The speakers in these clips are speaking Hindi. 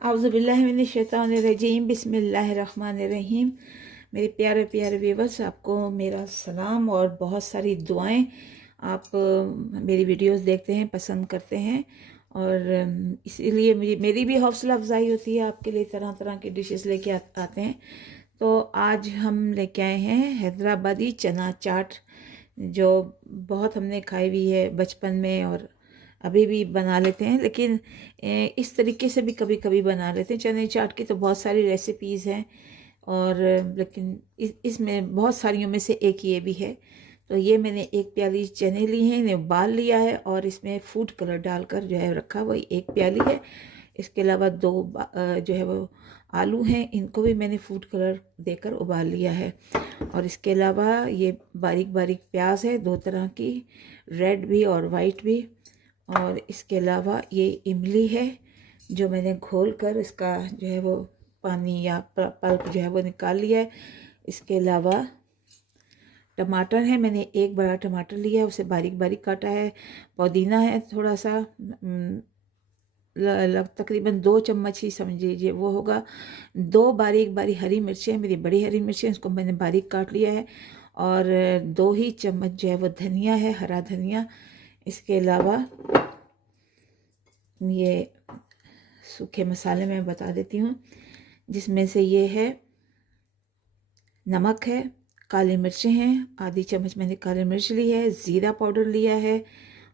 औज़ुबिल्लाहिमिनश्शैतानिर्रजीम बिस्मिल्लाहिर्रहमानिर्रहीम। मेरे प्यारे प्यारे व्यूवर्स, आपको मेरा सलाम और बहुत सारी दुआएं। आप मेरी वीडियोस देखते हैं, पसंद करते हैं और इसीलिए मेरी भी हौसला अफजाई होती है। आपके लिए तरह तरह की डिशेस लेके आते हैं। तो आज हम लेके आए हैं हैदराबादी चना चाट, जो बहुत हमने खाई हुई है बचपन में और अभी भी बना लेते हैं, लेकिन इस तरीके से भी कभी कभी बना लेते हैं। चने चाट की तो बहुत सारी रेसिपीज़ हैं और लेकिन इसमें बहुत सारियों में से एक ये भी है। तो ये मैंने एक प्याली चने ली हैं, इन्हें उबाल लिया है और इसमें फूड कलर डालकर जो है रखा, वही एक प्याली है। इसके अलावा दो जो है वो आलू हैं, इनको भी मैंने फूड कलर देकर उबाल लिया है। और इसके अलावा ये बारीक बारीक प्याज है, दो तरह की, रेड भी और वाइट भी। और इसके अलावा ये इमली है जो मैंने घोल कर इसका जो है वो पानी या पल्प जो है वो निकाल लिया है। इसके अलावा टमाटर है, मैंने एक बड़ा टमाटर लिया है, उसे बारीक बारीक काटा है। पुदीना है थोड़ा सा, तकरीबन 2 चम्मच ही समझ लीजिए वो होगा। 2 बारीक बारीक हरी मिर्चें, मेरी बड़ी हरी मिर्चें, उसको मैंने बारीक काट लिया है। और 2 ही चम्मच जो है वो धनिया है, हरा धनिया। इसके अलावा ये सूखे मसाले मैं बता देती हूँ, जिसमें से ये है नमक है, काली मिर्चें हैं, आधी चम्मच मैंने काली मिर्च ली है, ज़ीरा पाउडर लिया है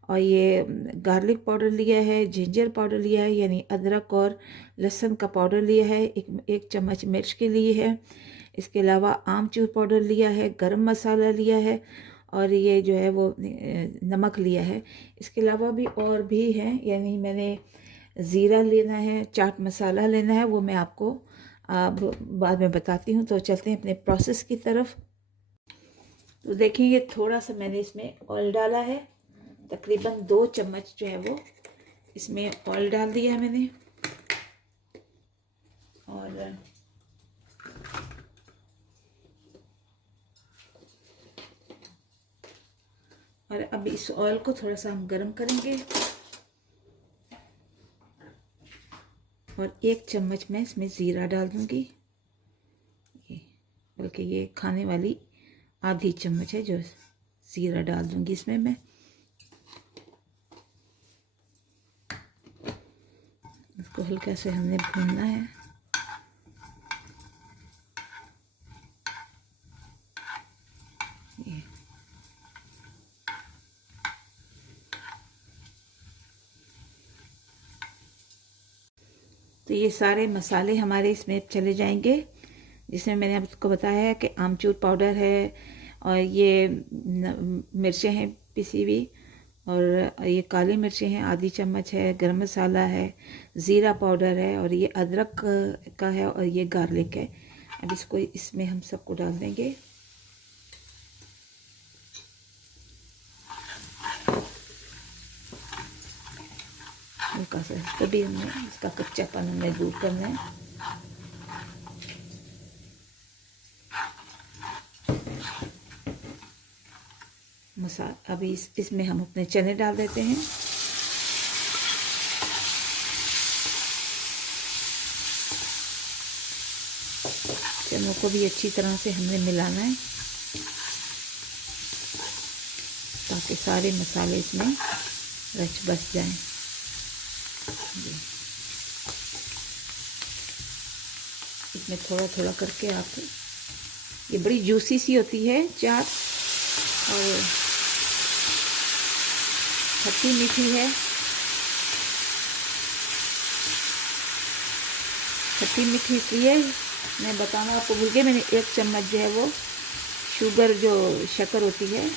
और ये गार्लिक पाउडर लिया है, जिंजर पाउडर लिया है यानी अदरक और लहसुन का पाउडर लिया है, एक चम्मच मिर्च के लिए है। इसके अलावा आमचूर पाउडर लिया है, गरम मसाला लिया है और ये जो है वो नमक लिया है। इसके अलावा भी और भी हैं, यानी मैंने ज़ीरा लेना है, चाट मसाला लेना है, वो मैं आपको अब बाद में बताती हूँ। तो चलते हैं अपने प्रोसेस की तरफ। तो देखेंगे थोड़ा सा मैंने इसमें ऑयल डाला है, तकरीबन 2 चम्मच जो है वो इसमें ऑयल डाल दिया है मैंने। और अब इस ऑयल को थोड़ा सा हम गरम करेंगे और 1 चम्मच मैं इसमें ज़ीरा डाल दूंगी, बल्कि ये खाने वाली आधी चम्मच है जो ज़ीरा डाल दूंगी इसमें मैं। इसको हल्का से हमने भूनना है। तो ये सारे मसाले हमारे इसमें चले जाएंगे, जिसमें मैंने आपको बताया है कि आमचूर पाउडर है और ये मिर्चें हैं पिसी हुई, और ये काली मिर्चें हैं आधी चम्मच है, गरम मसाला है, ज़ीरा पाउडर है और ये अदरक का है और ये गार्लिक है। अब इसको इसमें हम सबको डाल देंगे। हल्का सा तभी हमने इसका कच्चापन हमें दूर करना है। अभी इसमें हम अपने चने डाल देते हैं। चनों को भी अच्छी तरह से हमने मिलाना है ताकि सारे मसाले इसमें रच बस जाएं। इसमें थोड़ा थोड़ा करके आप, ये बड़ी जूसी सी होती है चाट और खट्टी मीठी है। खट्टी मीठी इसलिए मैं बताना आपको भूल गई, मैंने 1 चम्मच जो है वो शुगर, जो शक्कर होती है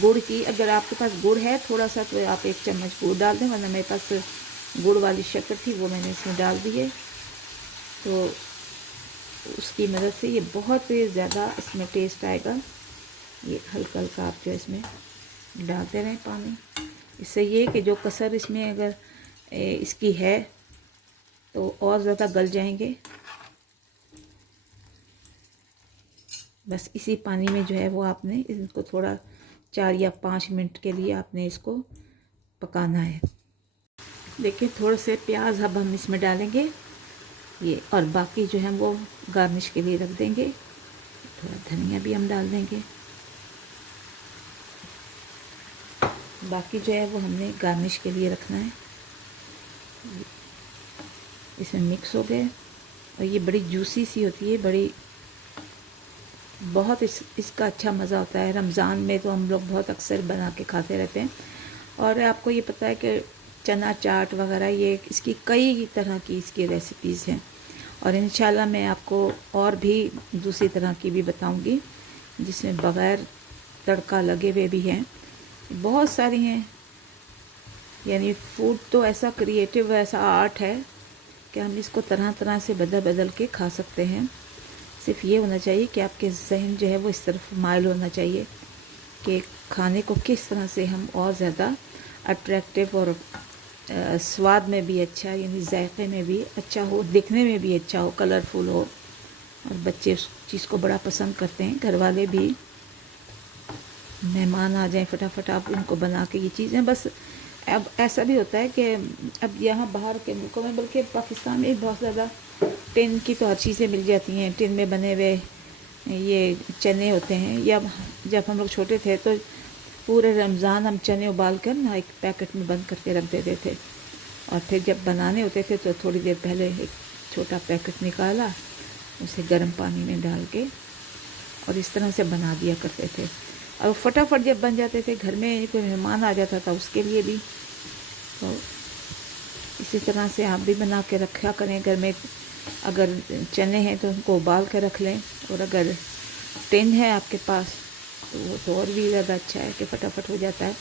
गुड़ की, अगर आपके पास गुड़ है थोड़ा सा तो आप 1 चम्मच गुड़ डाल दें, वरना मेरे पास गुड़ वाली शक्कर थी वो मैंने इसमें डाल दी है। तो उसकी मदद से ये बहुत ज़्यादा इसमें टेस्ट आएगा। ये हल्का हल्का आप जो इसमें डालते रहें पानी, इससे ये कि जो कसर इसमें अगर इसकी है तो और ज़्यादा गल जाएंगे। बस इसी पानी में जो है वो आपने इसको थोड़ा 4 या 5 मिनट के लिए आपने इसको पकाना है। देखिए थोड़े से प्याज अब हम इसमें डालेंगे ये, और बाकी जो है वो गार्निश के लिए रख देंगे। थोड़ा धनिया भी हम डाल देंगे। बाकी जो है वो हमने गार्निश के लिए रखना है। इसमें मिक्स हो गए और ये बड़ी जूसी सी होती है, बड़ी बहुत इसका अच्छा मज़ा होता है। रमज़ान में तो हम लोग बहुत अक्सर बना के खाते रहते हैं। और आपको ये पता है कि चना चाट वगैरह, ये इसकी कई तरह की इसकी रेसिपीज़ हैं और इंशाल्लाह मैं आपको और भी दूसरी तरह की भी बताऊंगी जिसमें बग़ैर तड़का लगे हुए भी हैं। बहुत सारी हैं। यानी फूड तो ऐसा क्रिएटिव, ऐसा आर्ट है कि हम इसको तरह तरह से बदल बदल के खा सकते हैं। सिर्फ ये होना चाहिए कि आपके जहन जो है वो इस तरफ माइल होना चाहिए कि खाने को किस तरह से हम और ज़्यादा अट्रैक्टिव और स्वाद में भी अच्छा, यानी जायक़े में भी अच्छा हो, दिखने में भी अच्छा हो, कलरफुल हो, और बच्चे उस चीज़ को बड़ा पसंद करते हैं। घर वाले भी, मेहमान आ जाएं फटाफट आप उनको बना के ये चीज़ें। बस अब ऐसा भी होता है कि अब यहाँ बाहर के मुल्कों में, बल्कि पाकिस्तान में बहुत ज़्यादा टिन की तो हर चीज़ें मिल जाती हैं। टिन में बने हुए ये चने होते हैं, या जब हम लोग छोटे थे तो पूरे रमज़ान हम चने उबाल कर ना एक पैकेट में बंद करके रख देते थे, और फिर जब बनाने होते थे तो थोड़ी देर पहले एक छोटा पैकेट निकाला, उसे गर्म पानी में डाल के और इस तरह से बना दिया करते थे। और फटाफट जब बन जाते थे, घर में कोई मेहमान आ जाता था उसके लिए भी। तो इसी तरह से आप भी बना के रखा करें घर में। अगर चने हैं तो उनको उबाल कर रख लें, और अगर टिन है आपके पास तो वो तो और भी ज़्यादा अच्छा है कि फटाफट हो जाता है।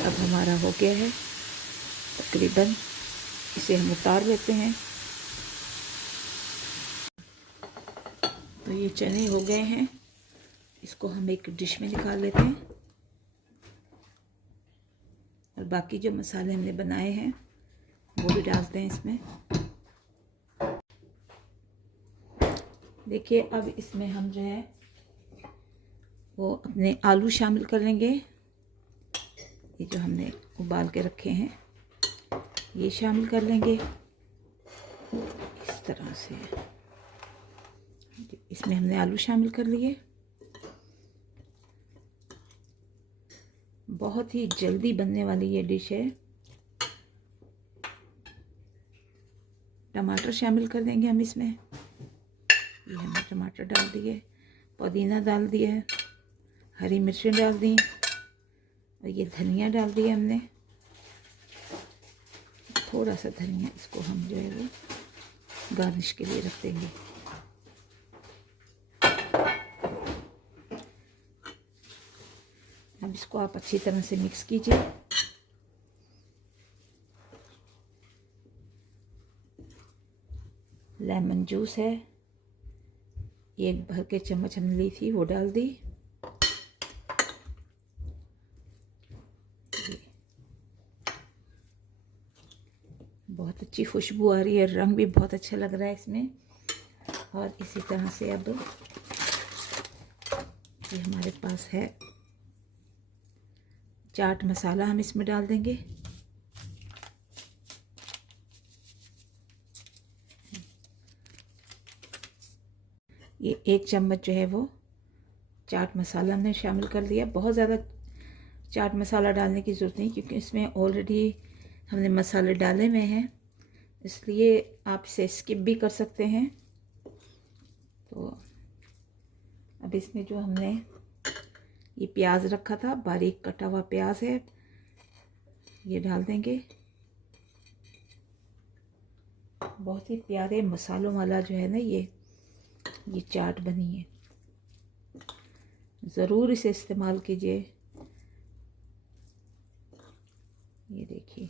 अब हमारा हो गया है तकरीबन, इसे हम उतार लेते हैं। तो ये चने हो गए हैं, इसको हम एक डिश में निकाल लेते हैं और बाकी जो मसाले हमने बनाए हैं वो भी डालते हैं इसमें। देखिए अब इसमें हम जो है वो अपने आलू शामिल कर लेंगे। ये जो हमने उबाल के रखे हैं ये शामिल कर लेंगे इस तरह से। इसमें हमने आलू शामिल कर लिए। बहुत ही जल्दी बनने वाली ये डिश है। टमाटर शामिल कर देंगे हम इसमें। ये हमने टमाटर डाल दिए, पुदीना डाल दिया, हरी मिर्चें डाल दी, और ये धनिया डाल दिया हमने, थोड़ा सा धनिया, इसको हम जो है वो गार्निश के लिए रख देंगे। अब इसको आप अच्छी तरह से मिक्स कीजिए। लेमन जूस है, एक भर के चम्मच हमने ली थी वो डाल दी। बहुत अच्छी खुशबू आ रही है, रंग भी बहुत अच्छा लग रहा है इसमें। और इसी तरह से अब ये हमारे पास है चाट मसाला, हम इसमें डाल देंगे। ये 1 चम्मच जो है वो चाट मसाला हमने शामिल कर दिया। बहुत ज़्यादा चाट मसाला डालने की ज़रूरत नहीं, क्योंकि इसमें ऑलरेडी हमने मसाले डाले हुए हैं, इसलिए आप इसे स्किप भी कर सकते हैं। तो अब इसमें जो हमने ये प्याज रखा था, बारीक कटा हुआ प्याज है, ये डाल देंगे। बहुत ही प्यारे मसालों वाला जो है ना ये चाट बनी है, ज़रूर इसे इस्तेमाल कीजिए। ये देखिए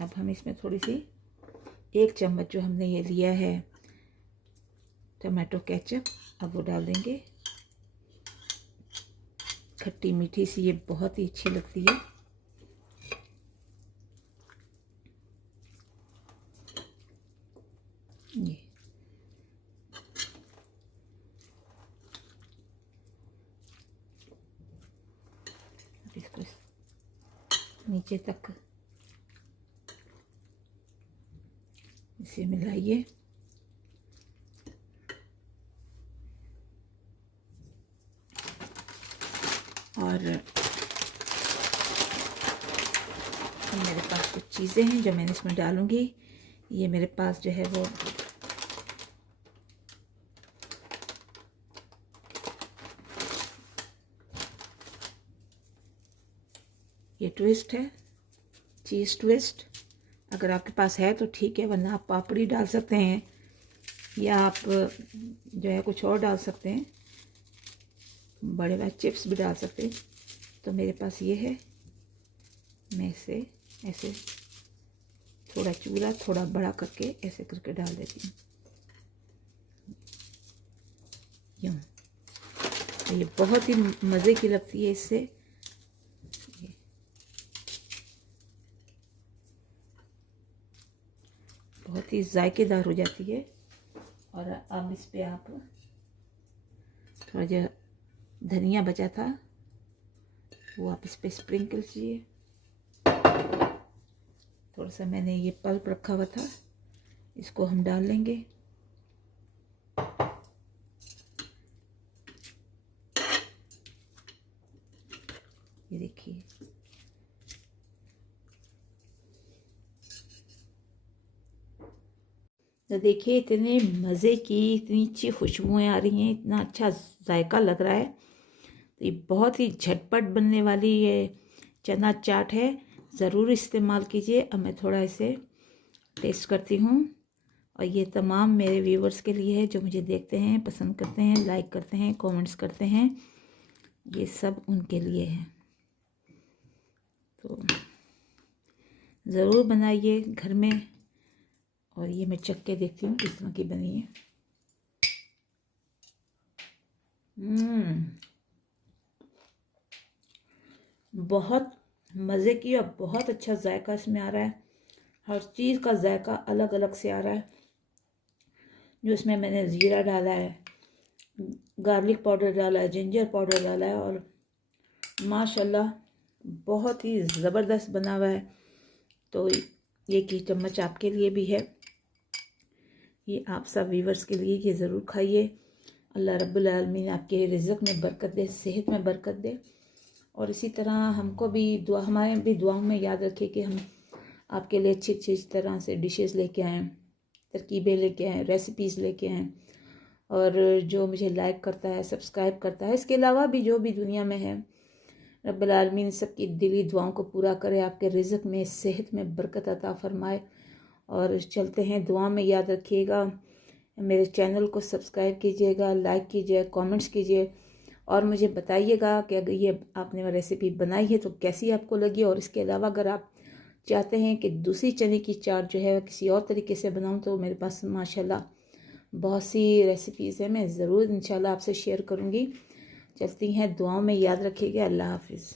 अब हम इसमें थोड़ी सी 1 चम्मच जो हमने ये लिया है टमाटो केचप, अब वो डाल देंगे। खट्टी मीठी सी ये बहुत ही अच्छी लगती है। ये इसको नीचे तक इसे मिलाइए। और मेरे पास कुछ चीज़ें हैं जो मैंने इसमें डालूंगी। ये मेरे पास जो है वो ये ट्विस्ट है, चीज़ ट्विस्ट। अगर आपके पास है तो ठीक है, वरना आप पापड़ी डाल सकते हैं या आप जो है कुछ और डाल सकते हैं, बड़े वाले चिप्स भी डाल सकते हैं। तो मेरे पास ये है, मैं इसे ऐसे थोड़ा चूरा थोड़ा बड़ा करके ऐसे करके डाल देती हूँ, यूँ। तो ये बहुत ही मज़े की लगती है इससे। बहुत ही जायकेदार हो जाती है। और अब इस पे आप थोड़ा जो धनिया बचा था वो आप इस पे स्प्रिंकल कीजिए। थोड़ा सा मैंने ये पल्प रखा हुआ था, इसको हम डाल लेंगे। ये देखिए, तो देखिए इतने मज़े की, इतनी अच्छी खुशबुएं आ रही हैं, इतना अच्छा जायका लग रहा है। तो ये बहुत ही झटपट बनने वाली ये चना चाट है, ज़रूर इस्तेमाल कीजिए। अब मैं थोड़ा इसे टेस्ट करती हूँ। और ये तमाम मेरे व्यूवर्स के लिए है जो मुझे देखते हैं, पसंद करते हैं, लाइक करते हैं, कमेंट्स करते हैं, ये सब उनके लिए है। तो ज़रूर बनाइए घर में। और ये मैं चख के देखती हूँ किस तरह की बनी है। बहुत मज़े की और बहुत अच्छा जायका इसमें आ रहा है। हर चीज़ का जायका अलग अलग से आ रहा है। जो इसमें मैंने ज़ीरा डाला है, गार्लिक पाउडर डाला है, जिंजर पाउडर डाला है, और माशाल्लाह बहुत ही ज़बरदस्त बना हुआ है। तो ये की चम्मच आपके लिए भी है, ये आप सब व्यूवर्स के लिए ये ज़रूर खाइए। अल्लाह रब्बुल आलमीन आपके रिज़्क़ में बरकत दे, सेहत में बरकत दे। और इसी तरह हमको भी दुआ, हमारे भी दुआओं में याद रखें कि हम आपके लिए अच्छी अच्छी तरह से डिशेस लेके आएँ, तरकीबें लेके आएँ, रेसिपीज़ लेके आएँ। और जो मुझे लाइक करता है, सब्सक्राइब करता है, इसके अलावा भी जो भी दुनिया में है, रब्बुल आलमीन सबकी दिली दुआओं को पूरा करे, आपके रिज़्क़ में, सेहत में बरकत अता फरमाए। और चलते हैं, दुआ में याद रखिएगा। मेरे चैनल को सब्सक्राइब कीजिएगा, लाइक कीजिए, कमेंट्स कीजिए, और मुझे बताइएगा कि अगर ये आपने रेसिपी बनाई है तो कैसी आपको लगी। और इसके अलावा अगर आप चाहते हैं कि दूसरी चने की चाट जो है किसी और तरीके से बनाऊं, तो मेरे पास माशाल्लाह बहुत सी रेसिपीज़ हैं, मैं ज़रूर इंशाल्लाह आपसे शेयर करूँगी। चलती हैं, दुआओं में याद रखिएगा। अल्लाह हाफिज़।